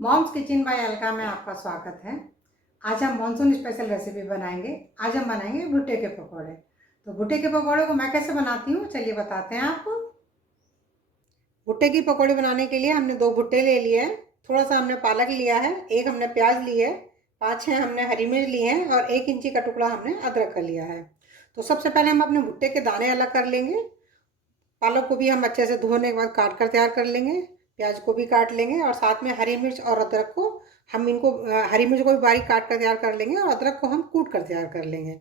Moms kitchen bye Alka में आपका स्वागत है। आज हम मानसून स्पेशल रेसिपी बनाएंगे। आज हम बनाएंगे भुट्टे के पकौड़े। तो भुट्टे के पकौड़े को मैं कैसे बनाती हूँ चलिए बताते हैं आपको। भुट्टे की पकौड़े बनाने के लिए हमने 2 भुट्टे ले लिए हैं, थोड़ा सा हमने पालक लिया है, एक हमने प्याज ली है, 5-6 हमने हरी मिर्च ली हैं और 1 इंची का टुकड़ा हमने अदरक का लिया है। तो सबसे पहले हम अपने भुट्टे के दाने अलग कर लेंगे। पालक को भी हम अच्छे से धोने के बाद काट कर तैयार कर लेंगे, प्याज को भी काट लेंगे और साथ में हरी मिर्च और अदरक को हम इनको हरी मिर्च को भी बारीक काट कर तैयार कर लेंगे और अदरक को हम कूट कर तैयार कर लेंगे।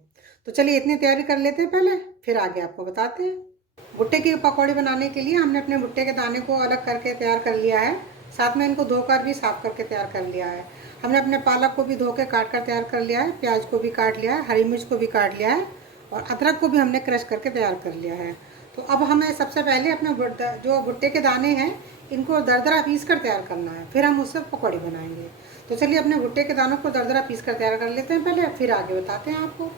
तो चलिए इतनी तैयारी कर लेते हैं पहले, फिर आगे आपको बताते हैं। भुट्टे की पकौड़ी बनाने के लिए हमने अपने भुट्टे के दाने को अलग करके तैयार कर लिया है, साथ में इनको धोकर भी साफ़ करके तैयार कर लिया है। हमने अपने पालक को भी धो के काट कर तैयार कर लिया है, प्याज को भी काट लिया है, हरी मिर्च को भी काट लिया है और अदरक को भी हमने क्रश करके तैयार कर लिया है। तो अब हमें सबसे पहले अपने जो भुट्टे के दाने हैं इनको दरदरा पीस कर तैयार करना है, फिर हम उससे पकौड़ी बनाएंगे। तो चलिए अपने भुट्टे के दानों को दरदरा पीस कर तैयार कर लेते हैं पहले, फिर आगे बताते हैं आपको।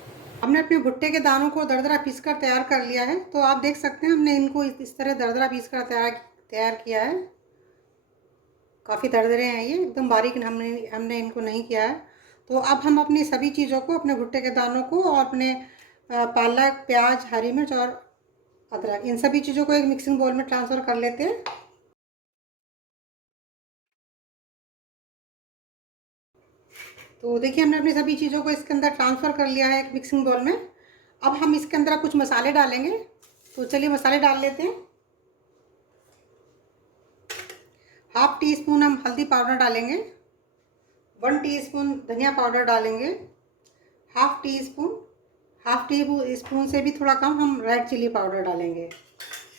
हमने अपने भुट्टे के दानों को दरदरा पीस कर तैयार कर लिया है। तो आप देख सकते हैं हमने इनको इस तरह दरदरा पीस कर तैयार किया है। काफ़ी दरदरे हैं ये, एकदम बारीक हमने इनको नहीं किया है। तो अब हम अपनी सभी चीज़ों को, अपने भुट्टे के दानों को और अपने पालक, प्याज, हरी मिर्च और अदरक, इन सभी चीज़ों को एक मिक्सिंग बाउल में ट्रांसफ़र कर लेते हैं। तो देखिए हमने अपनी सभी चीज़ों को इसके अंदर ट्रांसफ़र कर लिया है एक मिक्सिंग बाउल में। अब हम इसके अंदर कुछ मसाले डालेंगे, तो चलिए मसाले डाल लेते हैं। 1/2 टीस्पून हम हल्दी पाउडर डालेंगे, 1 टीस्पून धनिया पाउडर डालेंगे, हाफ टी स्पून से भी थोड़ा कम हम रेड चिली पाउडर डालेंगे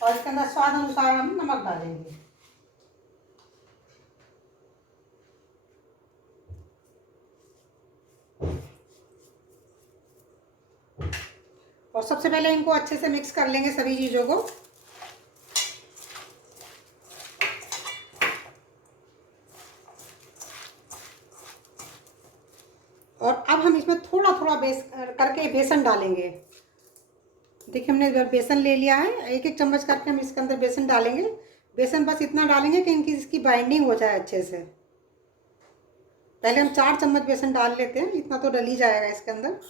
और इसके अंदर स्वाद अनुसार हम नमक डालेंगे। और सबसे पहले इनको अच्छे से मिक्स कर लेंगे सभी चीज़ों को। और अब हम इसमें थोड़ा थोड़ा बेसन डालेंगे। देखिए हमने बेसन ले लिया है, 1-1 चम्मच करके हम इसके अंदर बेसन डालेंगे। बेसन बस इतना डालेंगे कि इसकी बाइंडिंग हो जाए अच्छे से। पहले हम 4 चम्मच बेसन डाल लेते हैं, इतना तो डल ही जाएगा इसके अंदर।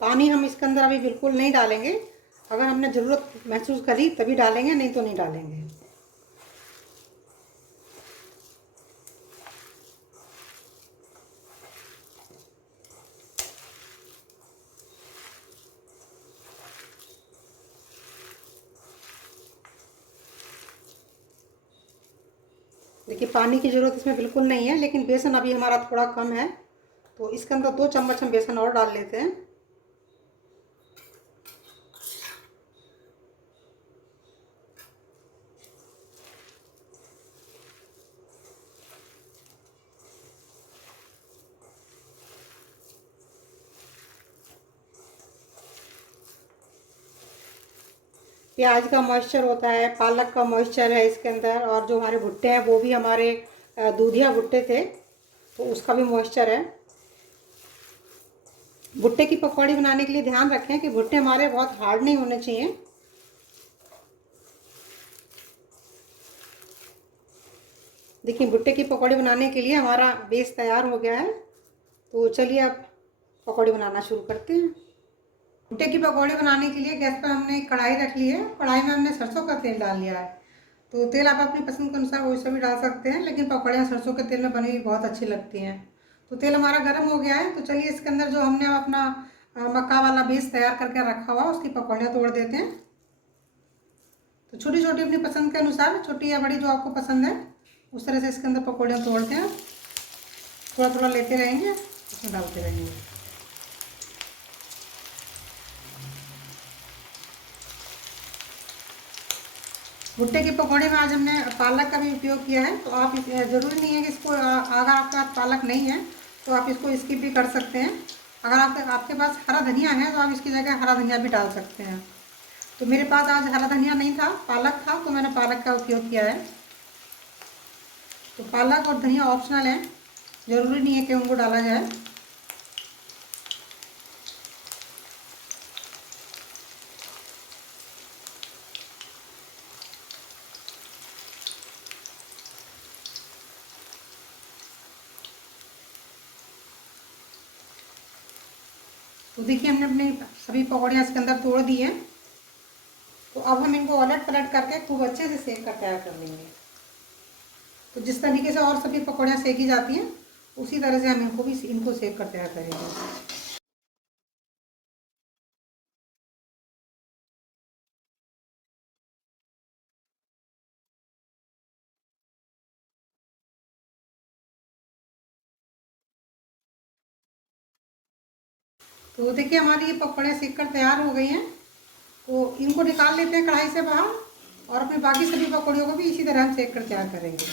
पानी हम इसके अंदर अभी बिल्कुल नहीं डालेंगे, अगर हमने ज़रूरत महसूस करी तभी डालेंगे, नहीं तो नहीं डालेंगे। देखिए पानी की ज़रूरत इसमें बिल्कुल नहीं है, लेकिन बेसन अभी हमारा थोड़ा कम है, तो इसके अंदर 2 चम्मच हम बेसन और डाल लेते हैं। प्याज का मॉइस्चर होता है, पालक का मॉइस्चर है इसके अंदर, और जो हमारे भुट्टे हैं वो भी हमारे दूधिया भुट्टे थे, तो उसका भी मॉइस्चर है। भुट्टे की पकौड़ी बनाने के लिए ध्यान रखें कि भुट्टे हमारे बहुत हार्ड नहीं होने चाहिए। देखिए भुट्टे की पकौड़ी बनाने के लिए हमारा बेस तैयार हो गया है। तो चलिए अब पकौड़ी बनाना शुरू करते हैं। भुट्टे की पकौड़ी बनाने के लिए गैस पर हमने एक कढ़ाई रख ली है। कढ़ाई में हमने सरसों का तेल डाल लिया है। तो तेल आप अपनी पसंद के अनुसार वैसे भी डाल सकते हैं, लेकिन पकौड़ियाँ सरसों के तेल में बनी हुई बहुत अच्छी लगती हैं। तो तेल हमारा गर्म हो गया है, तो चलिए इसके अंदर जो हमने अपना मक्का वाला बेस तैयार करके रखा हुआ उसकी पकौड़ियाँ तोड़ देते हैं। तो छोटी छोटी अपनी पसंद के अनुसार, छोटी या बड़ी जो आपको पसंद है उस तरह से इसके अंदर पकौड़ियाँ तोड़ते हैं। थोड़ा थोड़ा लेते रहेंगे, उसमें डालते रहेंगे। भुट्टे की पकौड़े में आज हमने पालक का भी उपयोग किया है। तो आप ज़रूरी नहीं है कि इसको, अगर आपके पास पालक नहीं है तो आप इसको स्किप भी कर सकते हैं। अगर आपके पास हरा धनिया है तो आप इसकी जगह हरा धनिया भी डाल सकते हैं। तो मेरे पास आज हरा धनिया नहीं था, पालक था, तो मैंने पालक का उपयोग किया है। तो पालक और धनिया ऑप्शनल है, ज़रूरी नहीं है कि उनको डाला जाए। तो देखिए हमने अपने सभी पकौड़े इसके अंदर तोड़ दिए हैं। तो अब हम इनको उलट पलट करके खूब अच्छे से सेक कर तैयार कर लेंगे। तो जिस तरीके से और सभी पकौड़ियाँ सेकी जाती हैं उसी तरह से हम इनको सेक कर तैयार करेंगे। तो देखिए हमारी ये पकौड़ियाँ सेक कर तैयार हो गई हैं। तो इनको निकाल लेते हैं कढ़ाई से बाहर और अपने बाकी सभी पकौड़ियों को भी इसी तरह हम सेक कर तैयार करेंगे।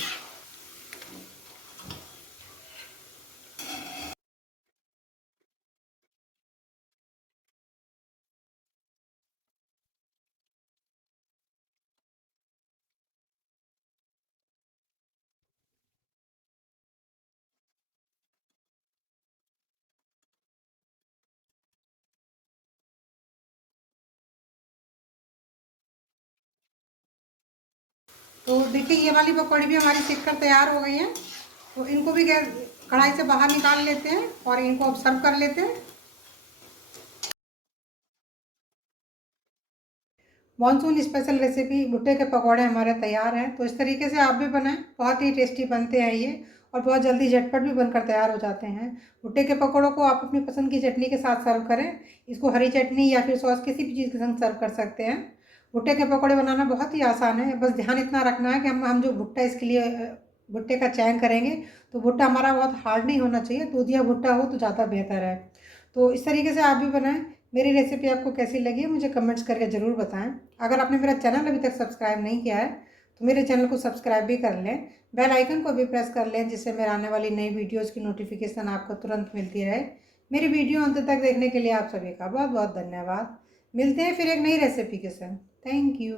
तो देखिए ये वाली पकौड़ी भी हमारी सेक कर तैयार हो गई हैं। तो इनको भी गैस कढ़ाई से बाहर निकाल लेते हैं और इनको अब सर्व कर लेते हैं। मॉनसून स्पेशल रेसिपी भुट्टे के पकौड़े हमारे तैयार हैं। तो इस तरीके से आप भी बनाएं, बहुत ही टेस्टी बनते हैं ये और बहुत जल्दी झटपट भी बनकर तैयार हो जाते हैं। भुट्टे के पकौड़ों को आप अपनी पसंद की चटनी के साथ सर्व करें। इसको हरी चटनी या फिर सॉस किसी भी चीज़ के संग सर्व कर सकते हैं। भुट्टे के पकौड़े बनाना बहुत ही आसान है, बस ध्यान इतना रखना है कि हम जो भुट्टा इसके लिए भुट्टे का चयन करेंगे तो भुट्टा हमारा बहुत हार्ड नहीं होना चाहिए, दूधिया भुट्टा हो तो ज़्यादा बेहतर है। तो इस तरीके से आप भी बनाएं। मेरी रेसिपी आपको कैसी लगी मुझे कमेंट्स करके ज़रूर बताएं। अगर आपने मेरा चैनल अभी तक सब्सक्राइब नहीं किया है तो मेरे चैनल को सब्सक्राइब भी कर लें, बेल आइकन को भी प्रेस कर लें जिससे मेरे आने वाली नई वीडियोस की नोटिफिकेशन आपको तुरंत मिलती रहे। मेरी वीडियो अंत तक देखने के लिए आप सभी का बहुत बहुत धन्यवाद। मिलते हैं फिर एक नई रेसिपी के साथ। Thank you.